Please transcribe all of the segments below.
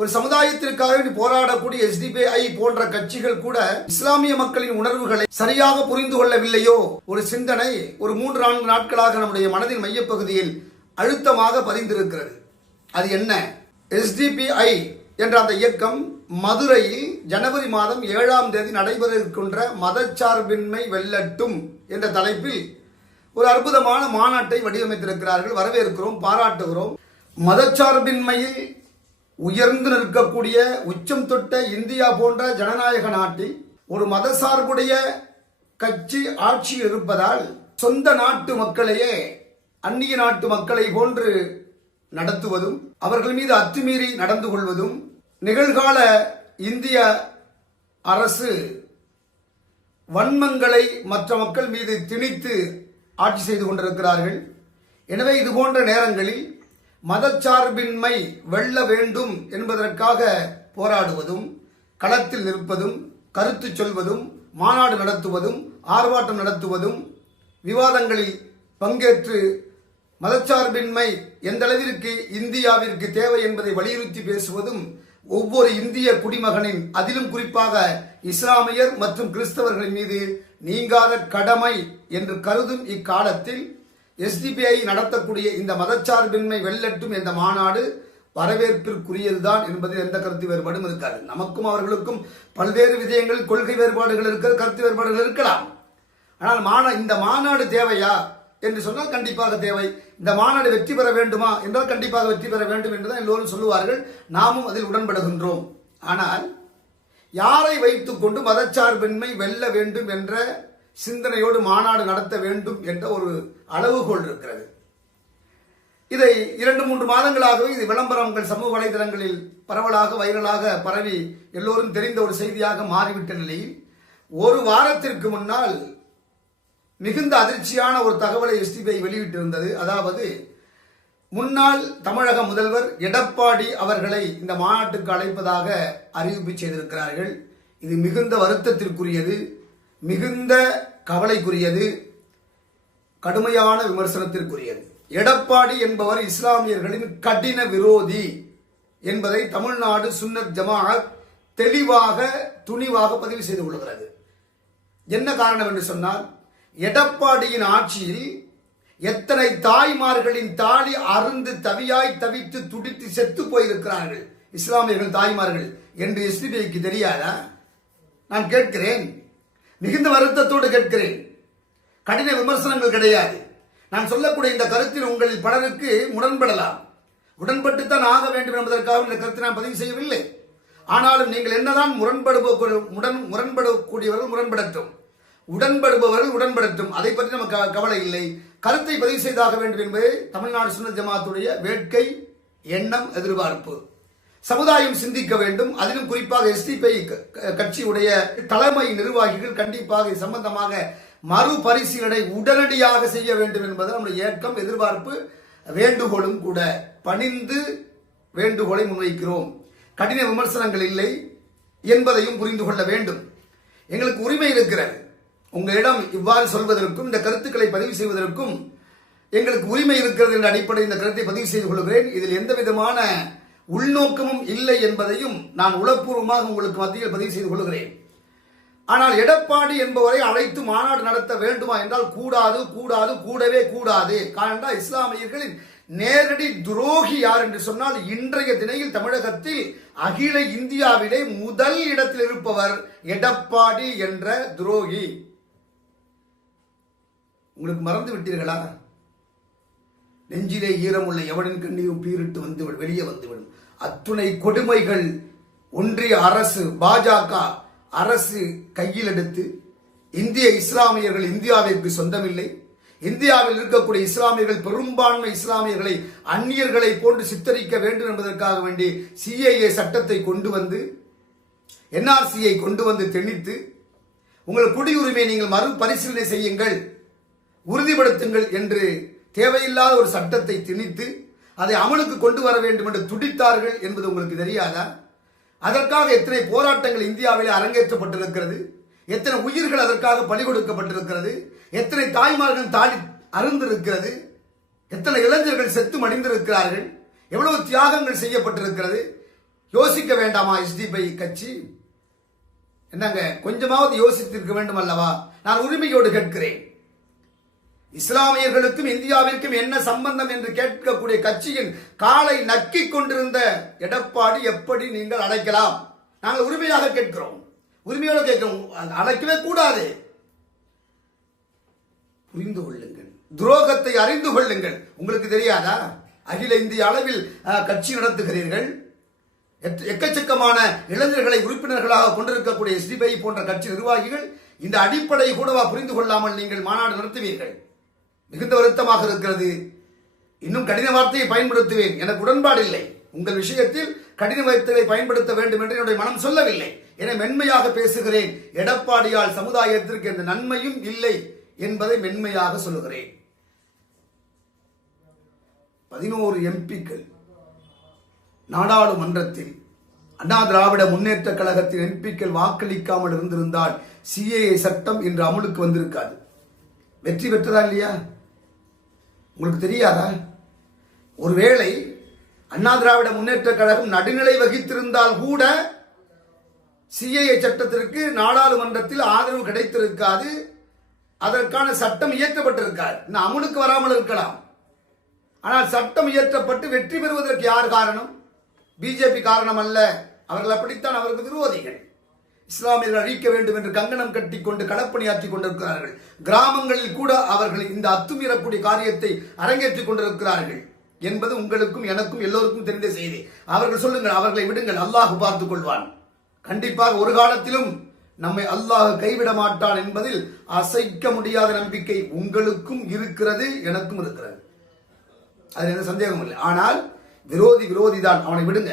ஒரு சமுதாயத்திற்காக வேண்டி போராடக்கூடிய எஸ்டிபிஐ போன்ற கட்சிகள் கூட இஸ்லாமிய மக்களின் உணர்வுகளை சரியாக புரிந்து கொள்ளவில்லையோ? ஒரு சிந்தனை ஒரு மூன்று நான்கு நாட்களாக நம்முடைய மனதின் மையப்பகுதியில் அழுத்தமாக பதிந்திருக்கிறது. அது என்ன? எஸ்டிபிஐ என்ற அந்த இயக்கம் மதுரையில் ஜனவரி மாதம் ஏழாம் தேதி நடைபெற இருக்கின்ற மதச்சார்பின்மை வெல்லட்டும் என்ற தலைப்பில் ஒரு அற்புதமான மாநாட்டை வடிவமைத்திருக்கிறார்கள். வரவேற்கிறோம் பாராட்டுகிறோம். மதச்சார்பின்மையில் உயர்ந்து நிற்கக்கூடிய உச்சம் தொட்ட இந்தியா போன்ற ஜனநாயக நாட்டில் ஒரு மதசார்புடைய கட்சி ஆட்சி இருப்பதால் சொந்த நாட்டு மக்களையே அந்நிய நாட்டு மக்களை போன்று நடத்துவதும் அவர்கள் மீது அத்துமீறி நடந்து கொள்வதும் நிகழ்கால இந்திய அரசு வன்மங்களை மற்ற மக்கள் மீது திணித்து ஆட்சி செய்து கொண்டிருக்கிறார்கள். எனவே இது போன்ற நேரங்களில் மதச்சார்பின்மை வெல்ல வேண்டும் என்பதற்காக போராடுவதும் களத்தில் நிற்பதும் கருத்து சொல்வதும் மாநாடு நடத்துவதும் ஆர்ப்பாட்டம் நடத்துவதும் விவாதங்களில் பங்கேற்று மதச்சார்பின்மை எந்த அளவிற்கு இந்தியாவிற்கு தேவை என்பதை வலியுறுத்தி பேசுவதும் ஒவ்வொரு இந்திய குடிமகனின் அதிலும் குறிப்பாக இஸ்லாமியர் மற்றும் கிறிஸ்தவர்களின் மீது நீங்காத கடமை என்று கருதும் இக்காலத்தில் எஸ்டிபிஐ நடத்தக்கூடிய இந்த மதச்சார்பின்மை வெல்லட்டும் இந்த மாநாடு வரவேற்பிற்குரியதுதான் என்பதில் எந்த கருத்து வேறுபாடும் இருக்காது. நமக்கும் அவர்களுக்கும் பல்வேறு விஜயங்கள் கொள்கை வேறுபாடுகள் இருக்க கருத்து வேறுபாடுகள் இருக்கலாம். ஆனால் மாநா இந்த மாநாடு தேவையா என்று சொன்னால் கண்டிப்பாக தேவை. இந்த மாநாடு வெற்றி பெற வேண்டுமா என்றால் கண்டிப்பாக வெற்றி பெற வேண்டும் என்றுதான் எல்லோரும் சொல்லுவார்கள். நாமும் அதில் உடன்படுகின்றோம். ஆனால் யாரை வைத்துக்கொண்டு மதச்சார்பின்மை வெல்ல வேண்டும் என்ற சிந்தனையோடு மாநாடு நடத்த வேண்டும் என்ற ஒரு அளவுகோல் இருக்கிறது. இதை இரண்டு மூன்று மாதங்களாகவே இது விளம்பரங்கள் சமூக வலைதளங்களில் பரவலாக வைரலாக பரவி எல்லோரும் தெரிந்த ஒரு செய்தியாக மாறிவிட்ட நிலையில் ஒரு வாரத்திற்கு முன்னால் மிகுந்த அதிர்ச்சியான ஒரு தகவலை எஸ்டிபிஐ வெளியிட்டிருந்தது. அதாவது முன்னாள் தமிழக முதல்வர் எடப்பாடி அவர்களை இந்த மாநாட்டுக்கு அழைப்பதாக அறிவிப்பு செய்திருக்கிறார்கள். இது மிகுந்த வருத்தத்திற்குரியது. மிகுந்த கவலைக்குரியது கடுமையான விமர்சனத்திற்குரியது. எடப்பாடி என்பவர் இஸ்லாமியர்களின் கடின விரோதி என்பதை தமிழ்நாடு சுன்னத் ஜமாஅத் தெளிவாக துணிவாக பதிவு செய்து கொள்கிறது. என்ன காரணம் என்று சொன்னால் எடப்பாடியின் ஆட்சியில் எத்தனை தாய்மார்களின் தாலி அருந்து தவியாய் தவித்து துடித்து செத்து போயிருக்கிறார்கள் இஸ்லாமியர்கள் தாய்மார்கள் என்று எஸ்பிபிஐக்கு தெரியாதா? நான் கேட்கிறேன். மிகுந்த வருத்தத்தோடு கேட்கிறேன். கடின விமர்சனங்கள் கிடையாது. நான் சொல்லக்கூடிய இந்த கருத்தில் உங்களில் பலருக்கு முரண்படலாம். உடன்பட்டுத்தான் ஆக வேண்டும் என்பதற்காக இந்த கருத்தை நான் பதிவு செய்யவில்லை. ஆனாலும் நீங்கள் என்னதான் முரண்படுப முரண் முரண்படக்கூடியவர்கள் முரண்படட்டும். உடன்படுபவர்கள் உடன்படட்டும். அதை பற்றி நமக்கு கவலை இல்லை. கருத்தை பதிவு செய்தாக வேண்டும் என்பது தமிழ்நாடு சுனல் ஜமாத்துடைய வேட்கை எண்ணம் எதிர்பார்ப்பு. சமுதாயம் சிந்திக்க வேண்டும். அதிலும் குறிப்பாக எஸ்டிபிஐ கட்சியுடைய தலைமை நிர்வாகிகள் கண்டிப்பாக இது சம்பந்தமாக மறுபரிசீலனை உடனடியாக செய்ய வேண்டும் என்பது நம்முடைய ஏக்கம் எதிர்பார்ப்பு. வேண்டுகோளும் கூட பணிந்து வேண்டுகோளை முன்வைக்கிறோம். கடின விமர்சனங்கள் இல்லை என்பதையும் புரிந்து கொள்ள வேண்டும். எங்களுக்கு உரிமை இருக்கிறது. உங்களிடம் இவ்வாறு சொல்வதற்கும் இந்த கருத்துக்களை பதிவு செய்வதற்கும் எங்களுக்கு உரிமை இருக்கிறது என்ற அடிப்படையில் இந்த கருத்தை பதிவு செய்து கொள்கிறேன். இதில் எந்த விதமான உள்நோக்கமும் இல்லை என்பதையும் நான் உளப்பூர்வமாக உங்களுக்கு மத்தியில் பதிவு செய்து கொள்கிறேன். ஆனால் எடப்பாடி என்பவரை அழைத்து மாநாடு நடத்த வேண்டுமா என்றால் கூடாது கூடாது கூடவே கூடாது. காரணம் இஸ்லாமியர்களின் நேரடி துரோகி யார் என்று சொன்னால் இன்றைய தினையில் தமிழகத்தில் அகில இந்தியாவிலே முதல் இடத்தில் இருப்பவர் எடப்பாடி என்ற துரோகி. உங்களுக்கு மறந்து விட்டீர்களா நெஞ்சிலே ஈரமுள்ள எவனின் கண்ணீரும் பீரிட்டு வந்து வெளியே வந்துவிடும் அத்துணை கொடுமைகள் ஒன்றிய அரசு பாஜக அரசு கையில் எடுத்து இந்திய இஸ்லாமியர்கள் இந்தியாவிற்கு சொந்தமில்லை. இந்தியாவில் இருக்கக்கூடிய இஸ்லாமியர்கள் பெரும்பான்மை இஸ்லாமியர்களை அந்நியர்களை போன்று சித்தரிக்க வேண்டும் என்பதற்காக வேண்டி சிஐஏ சட்டத்தை கொண்டு வந்து என்ஆர்சியை கொண்டு வந்து திணித்து உங்கள் குடியுரிமையை நீங்கள் மறுபரிசீலனை செய்யுங்கள் உறுதிப்படுத்துங்கள் என்று தேவையில்லாத ஒரு சட்டத்தை திணித்து அதை அமலுக்கு கொண்டு வர வேண்டும் என்று துடித்தார்கள் என்பது உங்களுக்கு தெரியாதா? அதற்காக எத்தனை போராட்டங்கள் இந்தியாவில் அரங்கேற்றப்பட்டிருக்கிறது? எத்தனை உயிர்கள் அதற்காக பலி கொடுக்கப்பட்டிருக்கிறது? எத்தனை தாய்மார்கள் தாடி அருந்திருக்கிறது? எத்தனை இளைஞர்கள் செத்து மடிந்திருக்கிறார்கள்? எவ்வளவு தியாகங்கள் செய்யப்பட்டிருக்கிறது? யோசிக்க வேண்டாமா எஸ்டிபை கட்சி? என்னங்க கொஞ்சமாவது யோசித்திருக்க வேண்டும் அல்லவா நான் உரிமையோடு கேட்கிறேன். இஸ்லாமியர்களுக்கும் இந்தியாவிற்கும் என்ன சம்பந்தம் என்று கேட்கக்கூடிய கட்சியின் காலை நக்கிக் கொண்டிருந்த எடப்பாடி எப்படி நீங்கள் அழைக்கலாம்? நாங்கள் உரிமையாக கேட்கிறோம். உரிமையோடு கேட்கிறோம். அழைக்கவே கூடாது. புரிந்து கொள்ளுங்கள். துரோகத்தை அறிந்து கொள்ளுங்கள். உங்களுக்கு தெரியாதா? அகில இந்திய அளவில் கட்சி நடத்துகிறீர்கள். எக்கச்சக்கமான இளைஞர்களை உறுப்பினர்களாக கொண்டிருக்கக்கூடிய ஸ்ரீபை போன்ற கட்சி நிர்வாகிகள் இந்த அடிப்படை கூடவா புரிந்து கொள்ளாமல் நீங்கள் மாநாடு நடத்துவீர்கள்? மிகுந்த வருத்தமாக இருக்கிறது. இன்னும் கடின வார்த்தையை பயன்படுத்துவேன். எனக்கு உடன்பாடு இல்லை. உங்கள் விஷயத்தில் கடின வார்த்தைகளை பயன்படுத்த வேண்டும் என்று என்னுடைய மனம் சொல்லவில்லை. என மென்மையாக பேசுகிறேன். எடப்பாடியால் சமுதாயத்திற்கு எந்த நன்மையும் இல்லை என்பதை மென்மையாக சொல்லுகிறேன். பதினோரு எம்பிக்கள் நாடாளுமன்றத்தில் அண்ணா திராவிட முன்னேற்ற கழகத்தின் எம்பிக்கள் வாக்களிக்காமல் இருந்திருந்தால் சிஏஏ சட்டம் இன்று அமலுக்கு வந்திருக்காது. வெற்றி பெற்றதா இல்லையா? உங்களுக்கு தெரியாதா? ஒருவேளை அண்ணா திராவிட முன்னேற்ற கழகம் நடுநிலை வகித்திருந்தால் கூட சிஏஏ சட்டத்திற்கு நாடாளுமன்றத்தில் ஆதரவு கிடைத்திருக்காது. அதற்கான சட்டம் இயற்றப்பட்டிருக்காது. இன்னும் அமலுக்கு வராமல் இருக்கலாம். ஆனால் சட்டம் இயற்றப்பட்டு வெற்றி பெறுவதற்கு யார் காரணம்? பிஜேபி காரணம் அல்ல அவர்கள் அப்படித்தான் அவருக்கு விரோதிகள். இஸ்லாமியர்கள் அழிக்க வேண்டும் என்று கங்கணம் கட்டி கொண்டு களப்பணியாற்றி கொண்டிருக்கிறார்கள். கிராமங்களில் கூட அவர்கள் இந்த அத்துமீறக்கூடிய காரியத்தை அரங்கேற்றிக் கொண்டிருக்கிறார்கள் என்பது உங்களுக்கும் எனக்கும் எல்லோருக்கும் தெரிந்த செய்தி. அவர்கள் சொல்லுங்கள் அவர்களை விடுங்கள் அல்லாஹ் பார்த்துக் கொள்வான். கண்டிப்பாக ஒரு காலத்திலும் நம்மை அல்லாஹ் கைவிட மாட்டான் என்பதில் அசைக்க முடியாத நம்பிக்கை உங்களுக்கும் இருக்கிறது எனக்கும் இருக்கிறது. அதில் எந்த சந்தேகமும் இல்லை. ஆனால் விரோதி விரோதி தான். அவனை விடுங்க.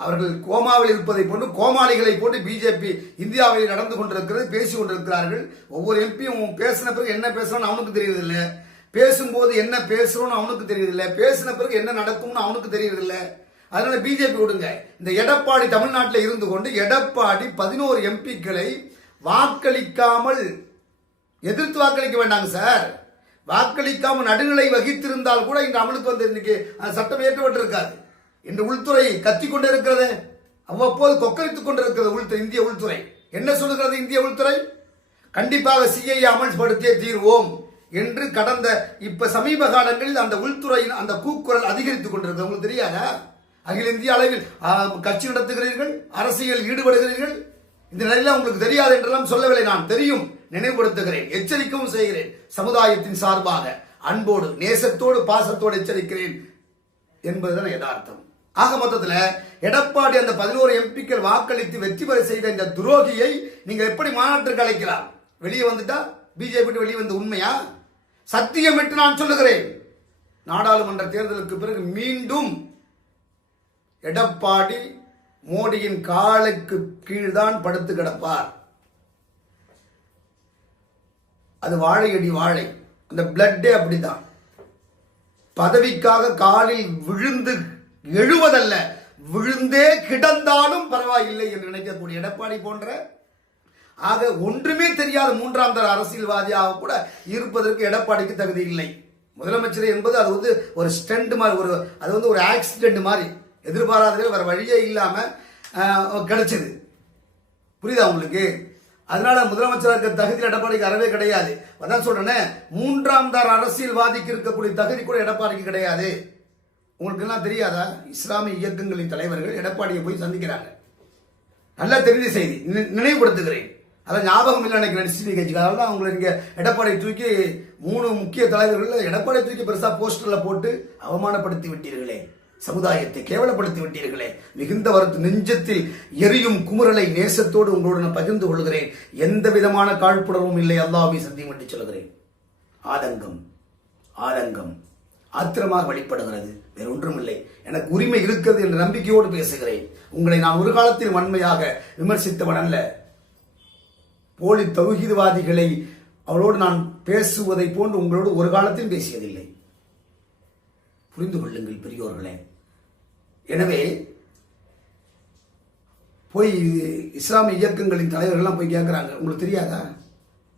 அவர்கள் கோமாவில் இருப்பதை போன்று கோமாளிகளை போட்டு பிஜேபி இந்தியாவில் நடந்து கொண்டிருக்கிறது பேசி கொண்டிருக்கிறார்கள். ஒவ்வொரு எம்பியும் பேசின பிறகு என்ன பேசுறான்னு அவனுக்கு தெரியறதில்லை. பேசும்போது என்ன பேசுறோம்னு அவனுக்கு தெரியறதில்லை. பேசின பிறகு என்ன நடக்கும்னு அவனுக்கு தெரியறதில்லை. அதனால பிஜேபி விடுங்க. இந்த எடப்பாடி தமிழ்நாட்டில் இருந்து கொண்டு எடப்பாடி பதினோரு எம்பிக்களை வாக்களிக்காமல் எதிர்த்து வாக்களிக்க வேண்டாங்க சார். வாக்களிக்காமல் நடுநிலை வகித்திருந்தால் கூட இன்று அமலுக்கு வந்து இன்னைக்கு சட்டம் ஏற்றப்பட்டிருக்காது இன்று உள்துறை கத்திக் கொண்டிருக்கிறது. அவ்வப்போது கொக்கரித்துக் கொண்டிருக்கிறது உள்துறை இந்திய உள்துறை. என்ன சொல்லுகிறது இந்திய உள்துறை? கண்டிப்பாக சிஐ அமல்படுத்திய தீர்வோம் என்று கடந்த இப்ப சமீப காலங்களில் அந்த உள்துறையின் அந்த கூக்குரல் அதிகரித்துக் கொண்டிருக்கிறது. உங்களுக்கு தெரியாதா? அகில இந்திய அளவில் கட்சி நடத்துகிறீர்கள் அரசியல் ஈடுபடுகிறீர்கள். இந்த நிலையில உங்களுக்கு தெரியாது என்றெல்லாம் சொல்லவில்லை. நான் தெரியும் நினைவுபடுத்துகிறேன் எச்சரிக்கவும் செய்கிறேன். சமுதாயத்தின் சார்பாக அன்போடு நேசத்தோடு பாசத்தோடு எச்சரிக்கிறேன் என்பதுதான் யதார்த்தம். ஆக மொத்தத்தில் எடப்பாடி அந்த பதினோரு எம்பிக்கள் வாக்களித்து வெற்றி பெற செய்த இந்த துரோகியை நீங்கள் எப்படி மாநாட்டிற்கு அழைக்கலாம் வெளியே வந்துட்டா? பிஜேபி வெளியே வந்த உண்மையா? சத்தியமிட்டு நான் சொல்லுகிறேன். நாடாளுமன்ற தேர்தலுக்கு பிறகு மீண்டும் எடப்பாடி மோடியின் காலுக்கு கீழ்தான் படுத்து கிடப்பார். அது வாழையடி வாழை. அந்த பிளட்டே அப்படிதான் பதவிக்காக காலில் விழுந்து எழுவதல்ல. விழுந்தே கிடந்தாலும் பரவாயில்லை என்று நினைக்கக்கூடிய எடப்பாடி போன்ற ஆக ஒன்றுமே தெரியாத மூன்றாம் தர அரசியல்வாதியாக கூட இருப்பதற்கு எடப்பாடிக்கு தகுதி இல்லை. முதலமைச்சர் என்பது அது வந்து ஒரு ஸ்டண்ட் மாதிரி ஒரு அது வந்து ஒரு ஆக்சிடென்ட் மாதிரி. எதிர்பாராதது வேற வழியே இல்லாம கிடைச்சது. புரியுதா உங்களுக்கு? அதனால முதலமைச்சராக இருக்க தகுதி எடப்பாடிக்கு அறவே கிடையாது. அதான் சொல்றேனே மூன்றாம் தர அரசியல்வாதிக்கு இருக்கக்கூடிய தகுதி கூட எடப்பாடிக்கு கிடையாது. உங்களுக்கெல்லாம் தெரியாதா? இஸ்லாமிய இயக்கங்களின் தலைவர்கள் எடப்பாடியை போய் சந்திக்கிறாங்க. நல்லா தெரிஞ்ச செய்தி. நினை- நினைவுபடுத்துகிறேன். அதான் ஞாபகம் இல்லை நினைக்கிறேன். சிடி கட்சிக்கு அதனால தான் அவங்களை நீங்க எடப்பாடி தூக்கி மூணு முக்கிய தலைவர்கள் எடப்பாடி தூக்கி பெருசாக போஸ்டரில் போட்டு அவமானப்படுத்தி விட்டீர்களே. சமுதாயத்தை கேவலப்படுத்தி விட்டீர்களே. மிகுந்த வருத்த நெஞ்சத்தில் எரியும் குமுறலை நேசத்தோடு உங்களுடன் பகிர்ந்து கொள்கிறேன். எந்த விதமான காழ்ப்புணர்வும் இல்லை. அல்லாவை சத்தியம் என்று சொல்கிறேன் ஆதங்கம். ஆதங்கம். ஆத்திரமாக வெளிப்படுகிறது. வேற ஒன்றுமில்லை எனக்கு உரிமை இருக்கிறது என்ற நம்பிக்கையோடு பேசுகிறேன். உங்களை நான் ஒரு காலத்தில் வன்மையாக விமர்சித்தவன் அல்ல. போலி தௌஹீதவாதிகளை அவளோடு நான் பேசுவதை போன்று உங்களோடு ஒரு காலத்திலும் பேசியதில்லை. புரிந்து கொள்ளுங்கள் பெரியோர்களே. எனவே போய் இஸ்லாமிய இயக்கங்களின் தலைவர்கள்லாம் போய் கேட்குறாங்க உங்களுக்கு தெரியாதா?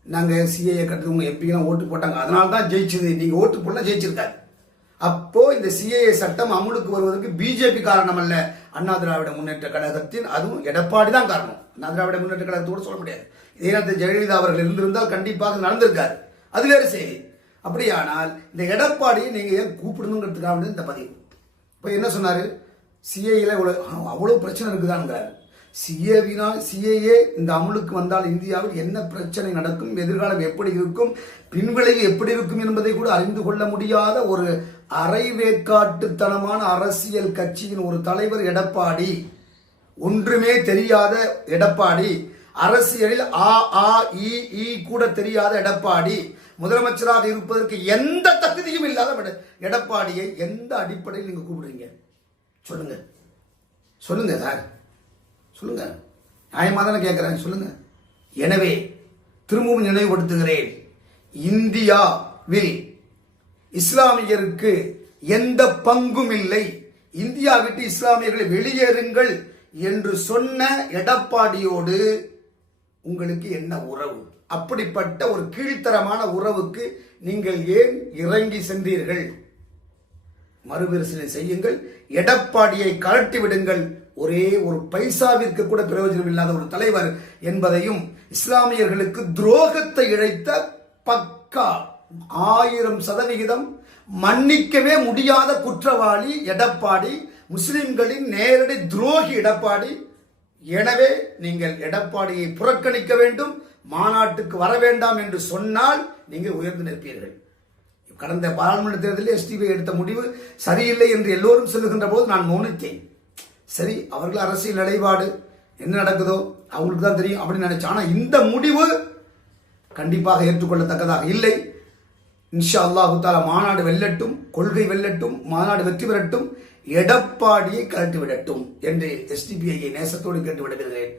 நாங்கள் சிஏஏ கட்டுறவங்க எம்பிக்கெல்லாம் ஓட்டு போட்டாங்க. அதனால தான் ஜெயிச்சது. நீங்கள் ஓட்டு போடலாம் ஜெயிச்சிருக்காரு அப்போ இந்த சிஏஏ சட்டம் அமுலுக்கு வருவதற்கு பிஜேபி காரணம் அல்ல அண்ணா திராவிட முன்னேற்ற கழகத்தின் அதுவும் எடப்பாடி தான் காரணம். அண்ணா திராவிட முன்னேற்ற கழகத்தோடு சொல்ல முடியாது. இதே நேரத்தில் ஜெயலலிதா அவர்கள் இருந்திருந்தால் கண்டிப்பாக நடந்திருக்காரு அது வேறு செய்தி. அப்படியானால் இந்த எடப்பாடியை நீங்க ஏன் கூப்பிடணுங்கிறதுக்காக இந்த பதிவு. இப்போ என்ன சொன்னாரு? சிஏல அவ்வளவு பிரச்சனை இருக்குதான்ங்கிறாரு. சிஏவினால் சிஏஏ இந்த அமுலுக்கு வந்தால் இந்தியாவில் என்ன பிரச்சனை நடக்கும் எதிர்காலம் எப்படி இருக்கும் பின்விளைவு எப்படி இருக்கும் என்பதை கூட அறிந்து கொள்ள முடியாத ஒரு அரைவேக்காட்டுத்தனமான அரசியல் கட்சியின் ஒரு தலைவர் எடப்பாடி. ஒன்றுமே தெரியாத எடப்பாடி. அரசியலில் ஆ ஆ இ கூட தெரியாத எடப்பாடி. முதலமைச்சராக இருப்பதற்கு எந்த தகுதியும் இல்லாத எட- எடப்பாடியை எந்த அடிப்படையில் நீங்க கூப்பிடுறீங்க? சொல்லுங்க. சொல்லுங்க சார். சொல்லுங்க. நியாயமாக தானே கேட்குறேன் சொல்லுங்க. எனவே திரும்பவும் நினைவுபடுத்துகிறேன். இந்தியாவில் இஸ்லாமியருக்கு எந்த பங்கும் இல்லை. இந்தியா விட்டு இஸ்லாமியர்களை வெளியேறுங்கள் என்று சொன்ன எடப்பாடியோடு உங்களுக்கு என்ன உறவு? அப்படிப்பட்ட ஒரு கீழ்த்தரமான உறவுக்கு நீங்கள் ஏன் இறங்கி சென்றீர்கள்? மறுபரிசீலனை செய்யுங்கள். எடப்பாடியை கழட்டி விடுங்கள். ஒரே ஒரு பைசாவிற்கு கூட பிரயோஜனம் இல்லாத ஒரு தலைவர் என்பதையும் இஸ்லாமியர்களுக்கு துரோகத்தை இழைத்த பக்கா ஆயிரம் சதவிகிதம் மன்னிக்கவே முடியாத குற்றவாளி எடப்பாடி முஸ்லிம்களின் நேரடி துரோகி எடப்பாடி. எனவே நீங்கள் எடப்பாடியை புறக்கணிக்க வேண்டும் மாநாட்டுக்கு வர வேண்டாம் என்று சொன்னால் நீங்கள் உயர்ந்து நிற்பீர்கள். கடந்த பாராளுமன்ற தேர்தலில் எஸ்டிபி எடுத்த முடிவு சரியில்லை என்று எல்லோரும் சொல்லுகின்ற போது நான் மௌனித்தேன். சரி அவர்கள் அரசியல் நிலைப்பாடு என்ன நடக்குதோ அவங்களுக்கு தான் தெரியும் அப்படின்னு நினைச்சேன். ஆனால் இந்த முடிவு கண்டிப்பாக ஏற்றுக்கொள்ளத்தக்கதாக இல்லை. இன்ஷா அல்லாஹு தாலா மாநாடு வெல்லட்டும் கொள்கை வெல்லட்டும் மாநாடு வெற்றி பெறட்டும் எடப்பாடியை கலட்டி விடட்டும் என்று எஸ்டிபிஐயை நேசத்தோடு கேட்டு விடுகிறேன்